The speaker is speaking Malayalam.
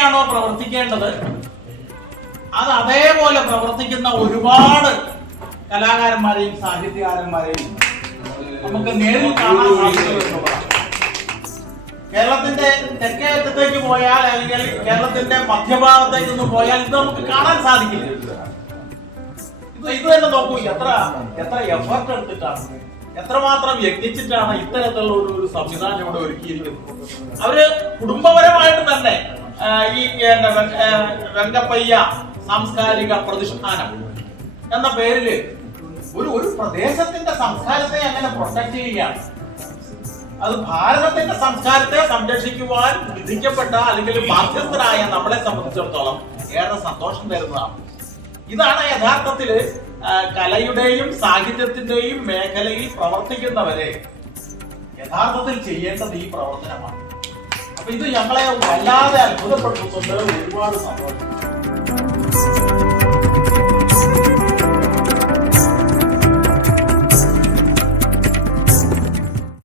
എങ്ങനെയാണോ പ്രവർത്തിക്കേണ്ടത് അത് അതേപോലെ പ്രവർത്തിക്കുന്ന ഒരുപാട് കലാകാരന്മാരെയും സാഹിത്യകാരന്മാരെയും നമുക്ക് നേരിൽ കാണാൻ സാധിക്കുമെന്നുള്ളതാണ്. കേരളത്തിന്റെ തെക്കേ അറ്റത്തേക്ക് പോയാൽ അല്ലെങ്കിൽ കേരളത്തിന്റെ മധ്യഭാഗത്തേക്ക് ഒന്ന് പോയാൽ ഇത് നമുക്ക് കാണാൻ സാധിക്കില്ല. ഇത് തന്നെ നോക്കൂ, എത്ര എഫർട്ട് എടുത്തിട്ടാണ്, എത്രമാത്രം യത്നിച്ചിട്ടാണ് ഇത്തരത്തിലുള്ള ഒരു സംവിധാനം ഇവിടെ ഒരുക്കിയിരിക്കുന്നത്. അവര് കുടുംബപരമായിട്ട് തന്നെ ഈ വെങ്കപ്പയ്യ സാംസ്കാരിക പ്രതിഷ്ഠാനം എന്ന പേരില് ഒരു പ്രദേശത്തിന്റെ സംസ്കാരത്തെ അങ്ങനെ പ്രൊട്ടക്ട് ചെയ്യുകയാണ്. അത് ഭാരതത്തിന്റെ സംസ്കാരത്തെ സംരക്ഷിക്കുവാൻ വിധിക്കപ്പെട്ട അല്ലെങ്കിൽ ബാധ്യസ്ഥരായ നമ്മളെ സംബന്ധിച്ചിടത്തോളം ഏറെ സന്തോഷം തരുന്നതാണ്. ഇതാണ് യഥാർത്ഥത്തില് കലയുടെയും സാഹിത്യത്തിന്റെയും മേഖലയിൽ പ്രവർത്തിക്കുന്നവരെ യഥാർത്ഥത്തിൽ ചെയ്യേണ്ടത് ഈ പ്രവർത്തനമാണ്. അപ്പൊ ഇത് ഞങ്ങളെ വല്ലാതെ അത്ഭുതപ്പെടുത്തുന്നുണ്ട്. ഒരുപാട് സന്തോഷം.